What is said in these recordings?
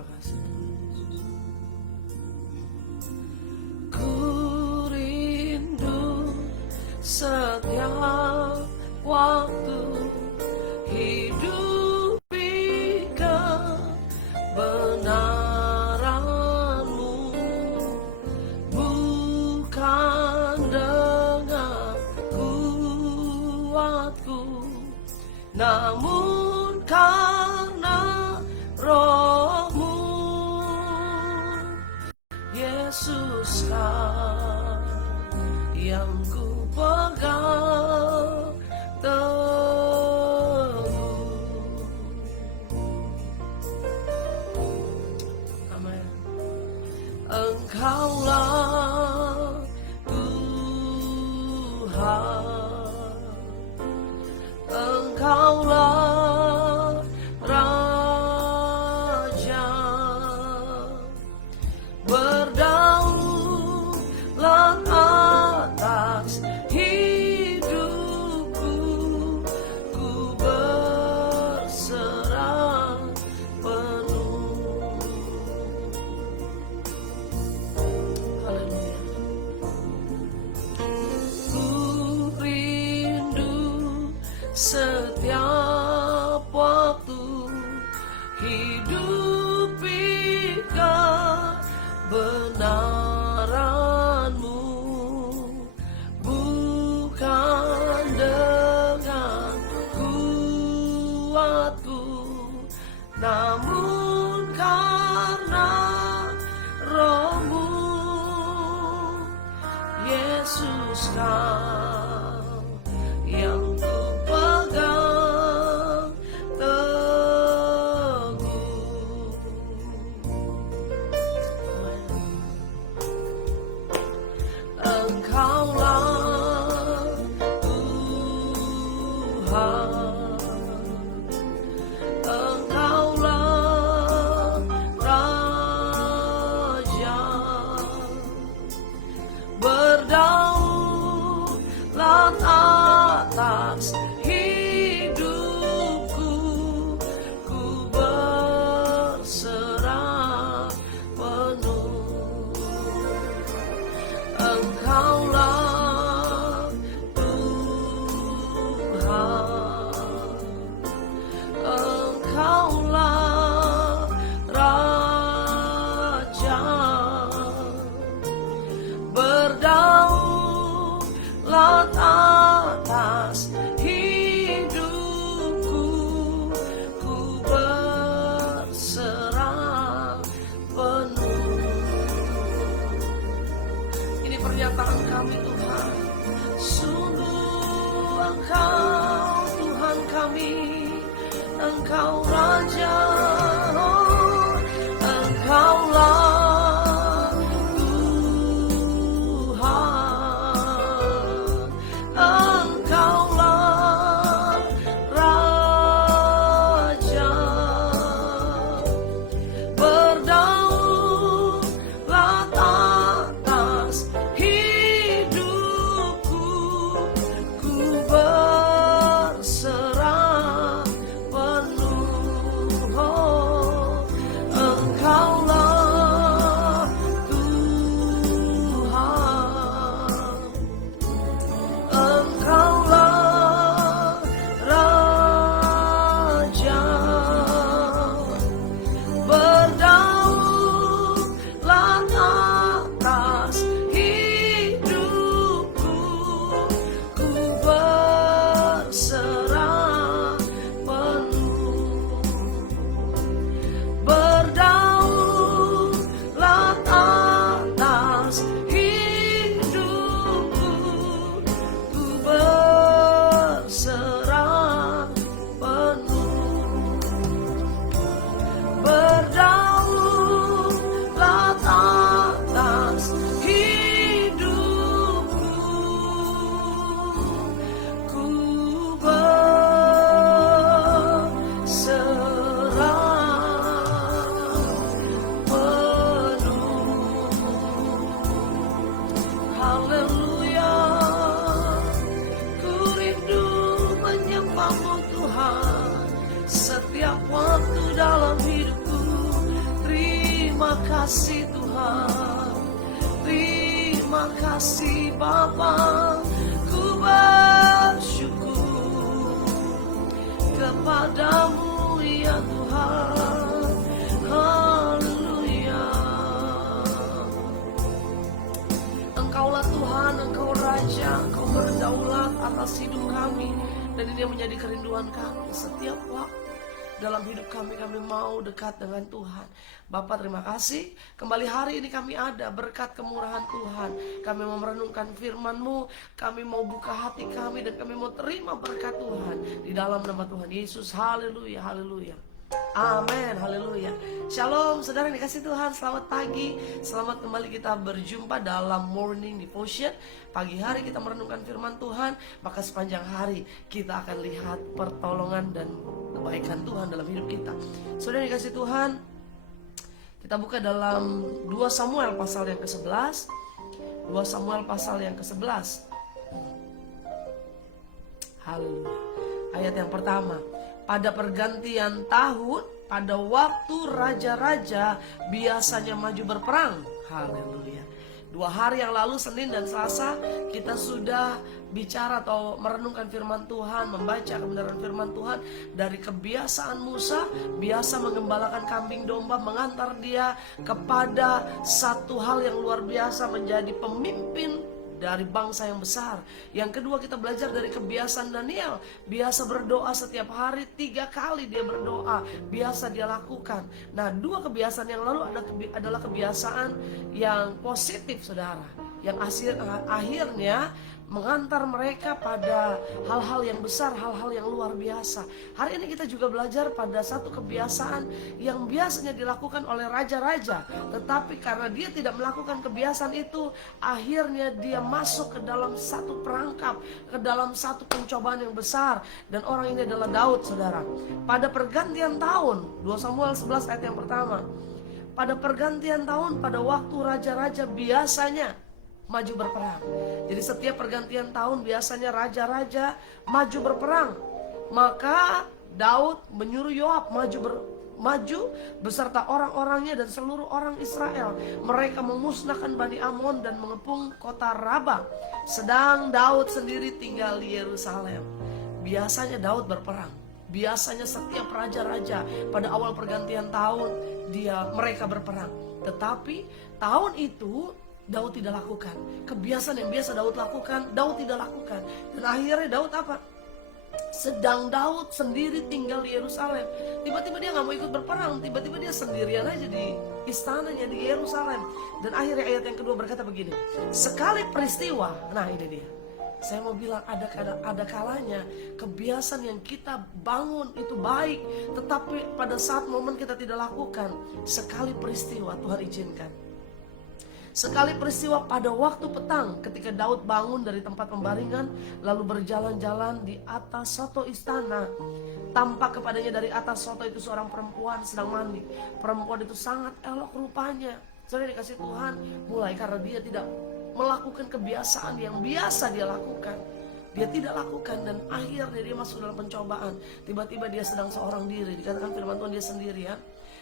Terima kasih. Ku rindu setiap waktu hidupi kebenaran-Mu, bukan dengan kuatku, namun karena Roh-Mu. Yesus Kau yang ku pegang teguh. Amin. Engkaulah Tuhan, Engkaulah Raja, berdaulat atas hidupku, ku berserah penuh. Haleluya. Ku rindu setiap waktu hidupi kebenaran-Mu, bukan dengan kuatku, namun karena Roh-Mu. Yesus Kau yang ku pegang teguh. Engkaulah Tuhan, Engkaulah Raja, berdaulat atas hidupku, ku berserah penuh. Engkaulah Tuhan, Engkaulah Raja, berdaulat atas hidupku, ku berserah penuh. Ini pernyataan kami Tuhan, sungguh Engkau Tuhan kami, Engkau Raja, Engkaulah Tuhan, Engkaulah Raja, berdaulat atas hidupku, ku berserah penuh. kasih Tuhan, terima kasih Bapa, ku bersyukur kepadamu ya Tuhan. Haleluya. Engkaulah Tuhan, Engkau Raja, Engkau berdaulat atas hidup kami. Dan ini yang menjadi kerinduan kami setiap waktu. Dalam hidup kami mau dekat dengan Tuhan. Bapak terima kasih, kembali hari ini kami ada berkat kemurahan Tuhan. Kami mau merenungkan firman-Mu, kami mau buka hati kami, dan kami mau terima berkat Tuhan. Di dalam nama Tuhan Yesus, haleluya, haleluya. Amin, haleluya. Shalom saudara yang dikasih Tuhan, selamat pagi. Selamat kembali kita berjumpa dalam Morning Devotion. Pagi hari kita merenungkan firman Tuhan, maka sepanjang hari kita akan lihat pertolongan dan kebaikan Tuhan dalam hidup kita. Saudara yang dikasih Tuhan, kita buka dalam 2 Samuel pasal yang ke-11. 2 Samuel pasal yang ke-11. Haleluya. Ayat yang pertama. Pada pergantian tahun, pada waktu raja-raja biasanya maju berperang. Haleluya. 2 hari yang lalu, Senin dan Selasa, kita sudah bicara atau merenungkan firman Tuhan, membaca kebenaran firman Tuhan dari kebiasaan Musa, biasa menggembalakan kambing domba, mengantar dia kepada satu hal yang luar biasa, menjadi pemimpin dari bangsa yang besar. Yang kedua, kita belajar dari kebiasaan Daniel, biasa berdoa setiap hari 3 kali dia berdoa, biasa dia lakukan. Nah, 2 kebiasaan yang lalu adalah kebiasaan yang positif saudara, yang akhirnya mengantar mereka pada hal-hal yang besar, hal-hal yang luar biasa. Hari ini kita juga belajar pada satu kebiasaan yang biasanya dilakukan oleh raja-raja, tetapi karena dia tidak melakukan kebiasaan itu, akhirnya dia masuk ke dalam satu perangkap, ke dalam satu pencobaan yang besar. Dan orang ini adalah Daud saudara. Pada pergantian tahun, 2 Samuel 11 ayat yang pertama. Pada pergantian tahun, pada waktu raja-raja biasanya maju berperang. Jadi setiap pergantian tahun biasanya raja-raja maju berperang. Maka Daud menyuruh Yoab maju beserta orang-orangnya dan seluruh orang Israel. Mereka memusnahkan Bani Amon dan mengepung kota Raba. Sedang Daud sendiri tinggal di Yerusalem. Biasanya Daud berperang. Biasanya setiap raja-raja pada awal pergantian tahun mereka berperang. Tetapi tahun itu Daud tidak lakukan. Kebiasaan yang biasa Daud lakukan, Daud tidak lakukan. Dan akhirnya Daud apa? Sedang Daud sendiri tinggal di Yerusalem. Tiba-tiba dia gak mau ikut berperang. Tiba-tiba dia sendirian aja di istananya di Yerusalem. Dan akhirnya ayat yang kedua berkata begini. Sekali peristiwa, nah ini dia. Saya mau bilang ada kalanya kebiasaan yang kita bangun itu baik, tetapi pada saat momen kita tidak lakukan. Sekali peristiwa Tuhan izinkan. Sekali peristiwa pada waktu petang, ketika Daud bangun dari tempat pembaringan lalu berjalan-jalan di atas soto istana, tampak kepadanya dari atas soto itu seorang perempuan sedang mandi. Perempuan itu sangat elok rupanya. Saudara dikasih Tuhan, mulai karena dia tidak melakukan kebiasaan yang biasa dia lakukan, dia tidak lakukan, dan akhirnya dia masuk dalam pencobaan. Tiba-tiba dia sedang seorang diri, dikatakan firman Tuhan dia sendirian.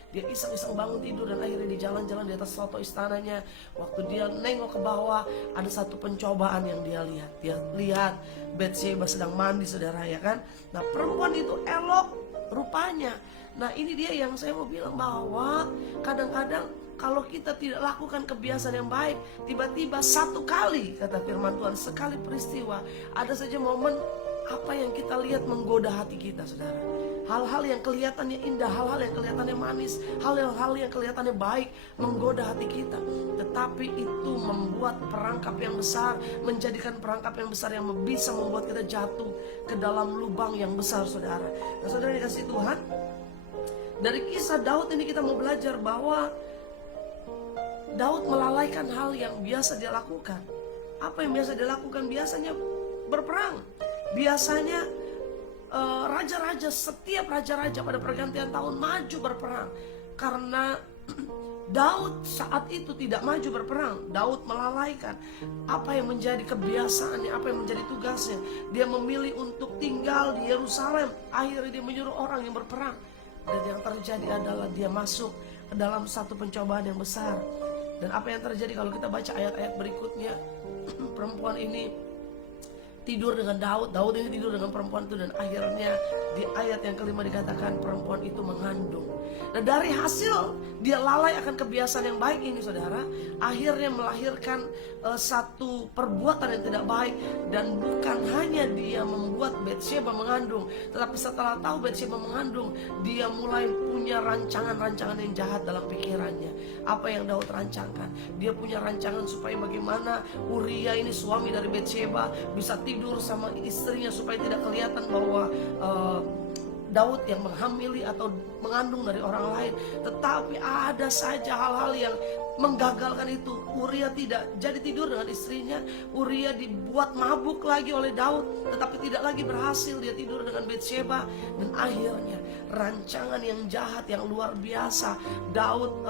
Dia iseng-iseng bangun tidur dan akhirnya di jalan-jalan di atas soto istananya. Waktu dia nengok ke bawah, ada satu pencobaan yang dia lihat. Dia lihat Batsheba sedang mandi saudara, ya kan. Nah perempuan itu elok rupanya. Nah ini dia yang saya mau bilang, bahwa kadang-kadang kalau kita tidak lakukan kebiasaan yang baik, tiba-tiba satu kali, kata firman Tuhan, sekali peristiwa, ada saja momen apa yang kita lihat menggoda hati kita saudara. Hal-hal yang kelihatannya indah, hal-hal yang kelihatannya manis, hal-hal yang kelihatannya baik menggoda hati kita. Tetapi itu membuat perangkap yang besar, menjadikan perangkap yang besar yang bisa membuat kita jatuh ke dalam lubang yang besar saudara. Nah saudara dikasih Tuhan, dari kisah Daud ini kita mau belajar bahwa Daud melalaikan hal yang biasa dia lakukan. Apa yang biasa dia lakukan? Biasanya berperang. Biasanya raja-raja, setiap raja-raja pada pergantian tahun maju berperang. Karena Daud saat itu tidak maju berperang. Daud melalaikan apa yang menjadi kebiasaannya, apa yang menjadi tugasnya. Dia memilih untuk tinggal di Yerusalem. Akhirnya dia menyuruh orang yang berperang. Dan yang terjadi adalah dia masuk ke dalam satu pencobaan yang besar. Dan apa yang terjadi kalau kita baca ayat-ayat berikutnya, perempuan ini tidur dengan Daud, Daud ini tidur dengan perempuan itu, dan akhirnya di ayat yang kelima dikatakan perempuan itu mengandung. Nah, dari hasil dia lalai akan kebiasaan yang baik ini, saudara, akhirnya melahirkan satu perbuatan yang tidak baik. Dan bukan hanya dia membuat Batsyeba mengandung, tetapi setelah tahu Batsyeba mengandung, dia mulai punya rancangan-rancangan yang jahat dalam pikirannya. Apa yang Daud rancangkan? Dia punya rancangan supaya bagaimana Uria ini suami dari Batsyeba bisa tidur sama istrinya supaya tidak kelihatan bahwa Daud yang menghamili atau mengandung dari orang lain. Tetapi ada saja hal-hal yang menggagalkan itu. Uria tidak jadi tidur dengan istrinya. Uria dibuat mabuk lagi oleh Daud, tetapi tidak lagi berhasil dia tidur dengan Batsyeba. Dan akhirnya rancangan yang jahat yang luar biasa Daud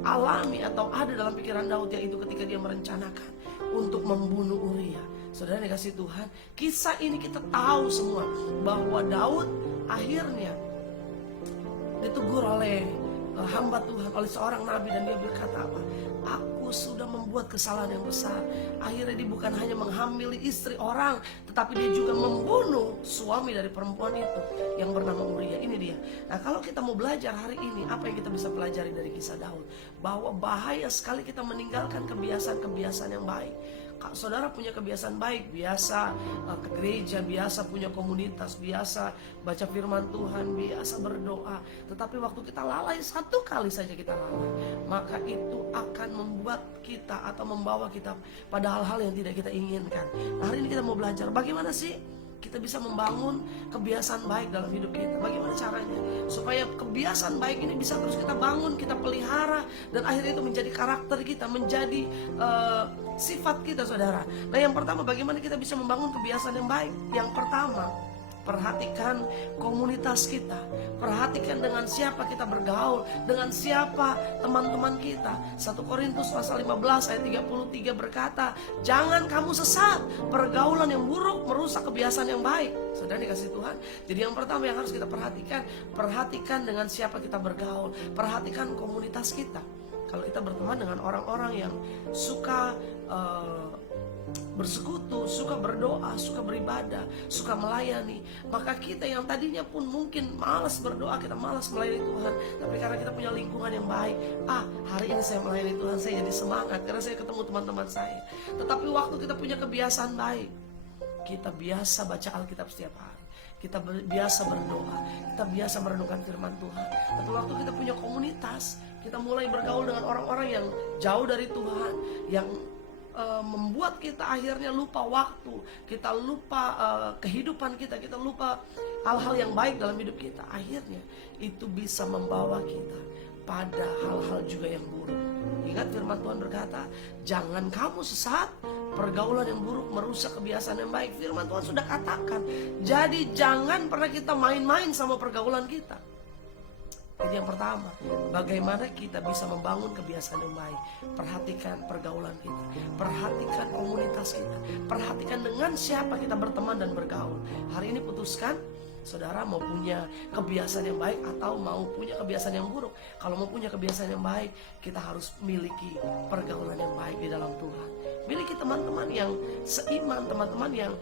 alami atau ada dalam pikiran Daud, yaitu ketika dia merencanakan untuk membunuh Uria. Saudara dikasih Tuhan, kisah ini kita tahu semua bahwa Daud akhirnya ditegur oleh hamba Tuhan, oleh seorang nabi, dan dia berkata apa? Aku sudah membuat kesalahan yang besar. Akhirnya dia bukan hanya menghamili istri orang, tetapi dia juga membunuh suami dari perempuan itu yang bernama Uria. Ini dia. Nah, kalau kita mau belajar hari ini, apa yang kita bisa pelajari dari kisah Daud? Bahwa bahaya sekali kita meninggalkan kebiasaan-kebiasaan yang baik. Saudara punya kebiasaan baik, biasa ke gereja, biasa punya komunitas, biasa baca firman Tuhan, biasa berdoa. Tetapi waktu kita lalai, satu kali saja kita lalai, maka itu akan membuat kita atau membawa kita pada hal-hal yang tidak kita inginkan. Nah, hari ini kita mau belajar bagaimana sih kita bisa membangun kebiasaan baik dalam hidup kita. Bagaimana caranya supaya kebiasaan baik ini bisa terus kita bangun, kita pelihara, dan akhirnya itu menjadi karakter kita, menjadi sifat kita, saudara. Nah, yang pertama, bagaimana kita bisa membangun kebiasaan yang baik? Yang pertama, perhatikan komunitas kita. Perhatikan dengan siapa kita bergaul, dengan siapa teman-teman kita. 1 Korintus pasal 15 ayat 33 berkata, jangan kamu sesat, pergaulan yang buruk merusak kebiasaan yang baik. Saudara dikasih Tuhan. Jadi yang pertama yang harus kita perhatikan, perhatikan dengan siapa kita bergaul. Perhatikan komunitas kita. Kalau kita berteman dengan orang-orang yang suka bersekutu, suka berdoa, suka beribadah, suka melayani, maka kita yang tadinya pun mungkin malas berdoa, kita malas melayani Tuhan, tapi karena kita punya lingkungan yang baik, hari ini saya melayani Tuhan, saya jadi semangat karena saya ketemu teman-teman saya. Tetapi waktu kita punya kebiasaan baik, kita biasa baca Alkitab setiap hari, kita biasa berdoa, kita biasa merenungkan firman Tuhan. Tapi waktu kita punya komunitas, kita mulai bergaul dengan orang-orang yang jauh dari Tuhan, yang membuat kita akhirnya lupa waktu, kita lupa kehidupan kita lupa hal-hal yang baik dalam hidup kita. Akhirnya itu bisa membawa kita pada hal-hal juga yang buruk. Ingat firman Tuhan berkata, jangan kamu sesat, pergaulan yang buruk merusak kebiasaan yang baik. Firman Tuhan sudah katakan. Jadi jangan pernah kita main-main sama pergaulan kita. Jadi yang pertama, bagaimana kita bisa membangun kebiasaan yang baik. Perhatikan pergaulan kita, perhatikan komunitas kita, perhatikan dengan siapa kita berteman dan bergaul. Hari ini putuskan, saudara mau punya kebiasaan yang baik atau mau punya kebiasaan yang buruk. Kalau mau punya kebiasaan yang baik, kita harus miliki pergaulan yang baik di dalam Tuhan. Miliki teman-teman yang seiman, teman-teman yang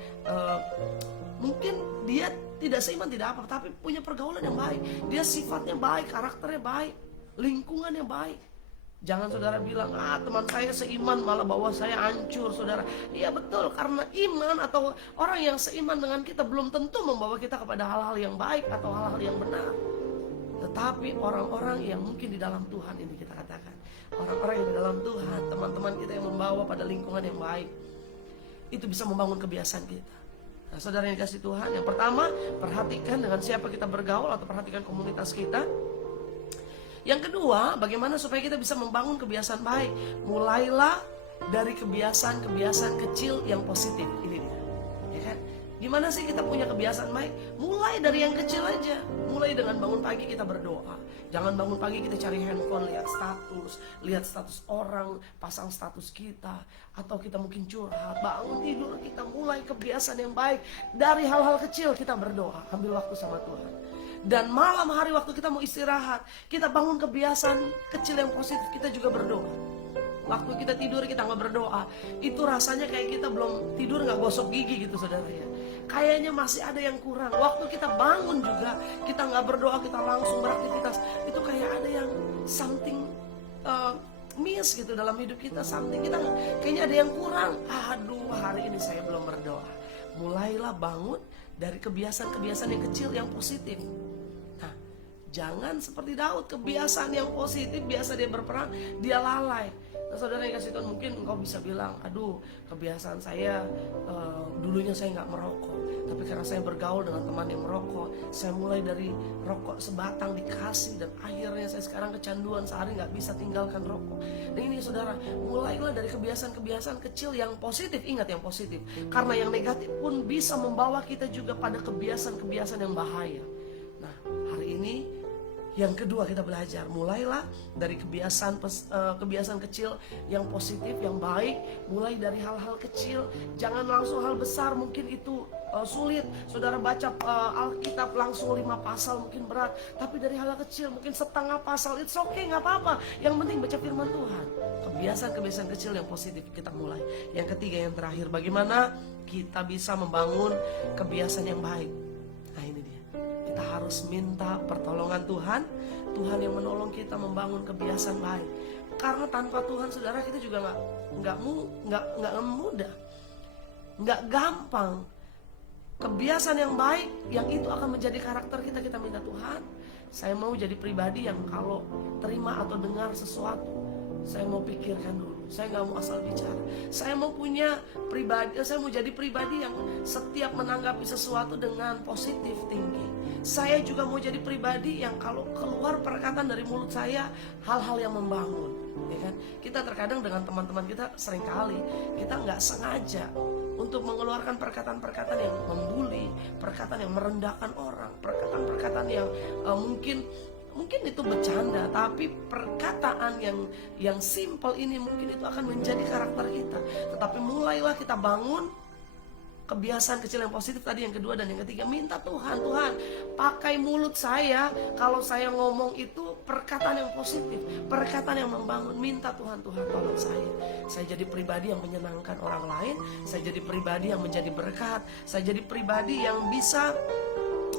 mungkin dia tidak seiman, tidak apa, tapi punya pergaulan yang baik. Dia sifatnya baik, karakternya baik, lingkungannya baik. Jangan saudara bilang, teman saya seiman malah bawa saya hancur, saudara. Iya betul, karena iman atau orang yang seiman dengan kita belum tentu membawa kita kepada hal-hal yang baik atau hal-hal yang benar. Tetapi orang-orang yang mungkin di dalam Tuhan ini kita katakan, orang-orang yang di dalam Tuhan, teman-teman kita yang membawa pada lingkungan yang baik, itu bisa membangun kebiasaan kita. Nah, saudara yang dikasih Tuhan, yang pertama, perhatikan dengan siapa kita bergaul atau perhatikan komunitas kita. Yang kedua, bagaimana supaya kita bisa membangun kebiasaan baik. Mulailah dari kebiasaan-kebiasaan kecil yang positif. Ini dia, ya kan? Gimana sih kita punya kebiasaan baik? Mulai dari yang kecil aja. Mulai dengan bangun pagi kita berdoa. Jangan bangun pagi kita cari handphone, lihat status orang, pasang status kita, atau kita mungkin curhat. Bangun tidur kita mulai kebiasaan yang baik. Dari hal-hal kecil kita berdoa, ambil waktu sama Tuhan. Dan malam hari waktu kita mau istirahat, kita bangun kebiasaan kecil yang positif, kita juga berdoa. Waktu kita tidur kita nggak berdoa, itu rasanya kayak kita belum tidur nggak gosok gigi gitu saudara ya. Kayaknya masih ada yang kurang. Waktu kita bangun juga kita nggak berdoa, kita langsung beraktivitas, itu kayak ada yang something miss gitu dalam hidup kita. Something kita kayaknya ada yang kurang. Aduh, hari ini saya belum berdoa. Mulailah bangun dari kebiasaan-kebiasaan yang kecil yang positif. Nah, jangan seperti Daud, kebiasaan yang positif, biasa dia berperang, dia lalai. Nah, saudara yang kasih Tuhan, mungkin engkau bisa bilang, aduh kebiasaan saya dulunya saya nggak merokok, tapi karena saya bergaul dengan teman yang merokok, saya mulai dari rokok sebatang dikasih, dan akhirnya saya sekarang kecanduan, sehari nggak bisa tinggalkan rokok. Nah ini saudara, mulailah dari kebiasaan-kebiasaan kecil yang positif. Ingat yang positif, karena yang negatif pun bisa membawa kita juga pada kebiasaan-kebiasaan yang bahaya. Nah hari ini yang kedua kita belajar, mulailah dari kebiasaan kecil yang positif, yang baik. Mulai dari hal-hal kecil, jangan langsung hal besar, mungkin itu sulit. Saudara baca Alkitab langsung 5 pasal mungkin berat, tapi dari hal kecil mungkin setengah pasal, it's okay, gak apa-apa. Yang penting baca firman Tuhan. Kebiasaan-kebiasaan kecil yang positif kita mulai. Yang ketiga, yang terakhir, bagaimana kita bisa membangun kebiasaan yang baik. Nah ini dia, kita harus minta pertolongan Tuhan. Tuhan yang menolong kita membangun kebiasaan baik. Karena tanpa Tuhan saudara, kita juga nggak mudah, nggak gampang. Kebiasaan yang baik yang itu akan menjadi karakter kita. Kita minta Tuhan, saya mau jadi pribadi yang kalau terima atau dengar sesuatu, saya mau pikirkan dulu. Saya nggak mau asal bicara. Saya mau punya pribadi, saya mau jadi pribadi yang setiap menanggapi sesuatu dengan positif thinking. Saya juga mau jadi pribadi yang kalau keluar perkataan dari mulut saya hal-hal yang membangun, ya kan? Kita terkadang dengan teman-teman kita seringkali kita nggak sengaja untuk mengeluarkan perkataan-perkataan yang membuli, perkataan yang merendahkan orang, perkataan-perkataan yang mungkin itu bercanda, tapi perkataan yang simple ini mungkin itu akan menjadi karakter kita. Tetapi mulailah kita bangun kebiasaan kecil yang positif tadi, yang kedua. Dan yang ketiga, minta Tuhan, pakai mulut saya kalau saya ngomong itu perkataan yang positif, perkataan yang membangun. Minta Tuhan tolong saya jadi pribadi yang menyenangkan orang lain, saya jadi pribadi yang menjadi berkat, saya jadi pribadi yang bisa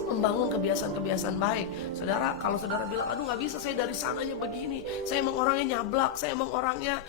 membangun kebiasaan-kebiasaan baik. Saudara, kalau saudara bilang, aduh gak bisa, saya dari sananya begini, saya emang orangnya nyablak, saya emang orangnya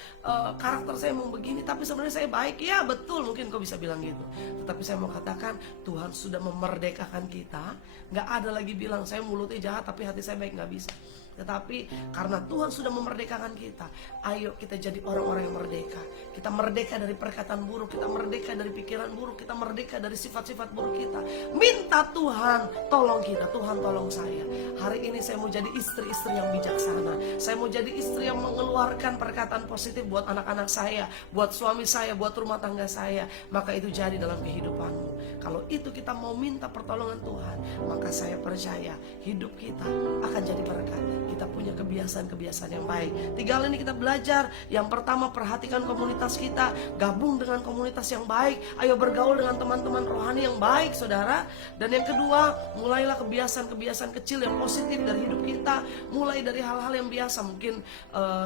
karakter saya emang begini, tapi sebenarnya saya baik. Ya betul, mungkin kau bisa bilang gitu. Tetapi saya mau katakan, Tuhan sudah memerdekakan kita. Gak ada lagi bilang, saya mulutnya jahat tapi hati saya baik, gak bisa. Tetapi karena Tuhan sudah memerdekakan kita, ayo kita jadi orang-orang yang merdeka. Kita merdeka dari perkataan buruk, kita merdeka dari pikiran buruk, kita merdeka dari sifat-sifat buruk kita. Minta Tuhan tolong kita, Tuhan tolong saya. Hari ini saya mau jadi istri-istri yang bijaksana. Saya mau jadi istri yang mengeluarkan perkataan positif buat anak-anak saya, buat suami saya, buat rumah tangga saya. Maka itu jadi dalam kehidupanmu. Kalau itu kita mau minta pertolongan Tuhan, maka saya percaya hidup kita akan jadi berkat. Kita punya kebiasaan-kebiasaan yang baik. 3 hal ini kita belajar. Yang pertama, perhatikan komunitas kita, gabung dengan komunitas yang baik. Ayo bergaul dengan teman-teman rohani yang baik, saudara. Dan yang kedua, mulailah kebiasaan-kebiasaan kecil yang positif dari hidup kita. Mulai dari hal-hal yang biasa, mungkin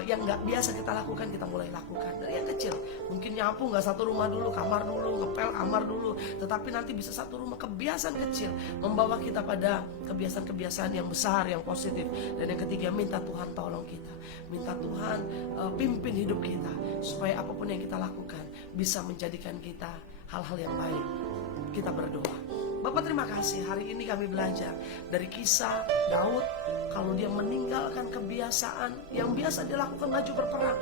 yang gak biasa kita lakukan, kita mulai lakukan dari yang kecil. Mungkin nyapu gak satu rumah dulu, kamar dulu, ngepel kamar dulu, tetapi nanti bisa satu rumah. Kebiasaan kecil membawa kita pada kebiasaan-kebiasaan yang besar, yang positif. Dan yang ketiga, minta Tuhan tolong kita. Minta Tuhan pimpin hidup kita, supaya apapun yang kita lakukan bisa menjadikan kita hal-hal yang baik. Kita berdoa. Bapak, terima kasih, hari ini kami belajar dari kisah Daud. Kalau dia meninggalkan kebiasaan yang biasa dia lakukan, maju berperang,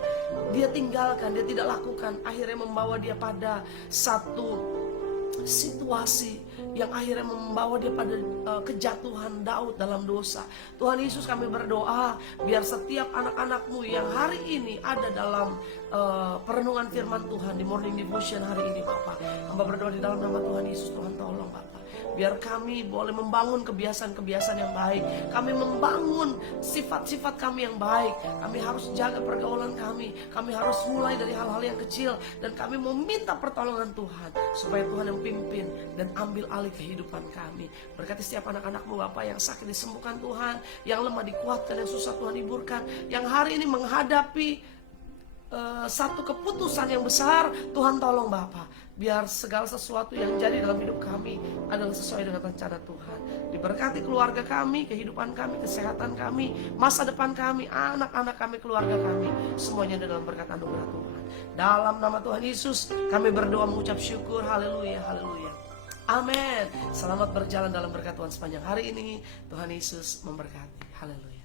dia tinggalkan, dia tidak lakukan, akhirnya membawa dia pada satu situasi yang akhirnya membawa dia pada kejatuhan Daud dalam dosa. Tuhan Yesus, kami berdoa biar setiap anak-anak-Mu yang hari ini ada dalam perenungan firman Tuhan di morning devotion hari ini, Bapak, hamba berdoa di dalam nama Tuhan Yesus. Tuhan tolong Bapak, Biar kami boleh membangun kebiasaan-kebiasaan yang baik. Kami membangun sifat-sifat kami yang baik. Kami harus jaga pergaulan kami. Kami harus mulai dari hal-hal yang kecil. Dan kami meminta pertolongan Tuhan, supaya Tuhan yang pimpin dan ambil alih kehidupan kami. Berkati setiap anak-anakmu Bapak, yang sakit disembuhkan Tuhan, yang lemah dikuatkan, yang susah Tuhan hiburkan, yang hari ini menghadapi satu keputusan yang besar, Tuhan tolong Bapak, biar segala sesuatu yang jadi dalam hidup kami adalah sesuai dengan rencana Tuhan. Diberkati keluarga kami, kehidupan kami, kesehatan kami, masa depan kami, anak-anak kami, keluarga kami, semuanya dalam berkat anugerah Tuhan. Dalam nama Tuhan Yesus kami berdoa mengucap syukur. Haleluya, haleluya, amin. Selamat berjalan dalam berkat Tuhan sepanjang hari ini. Tuhan Yesus memberkati. Haleluya.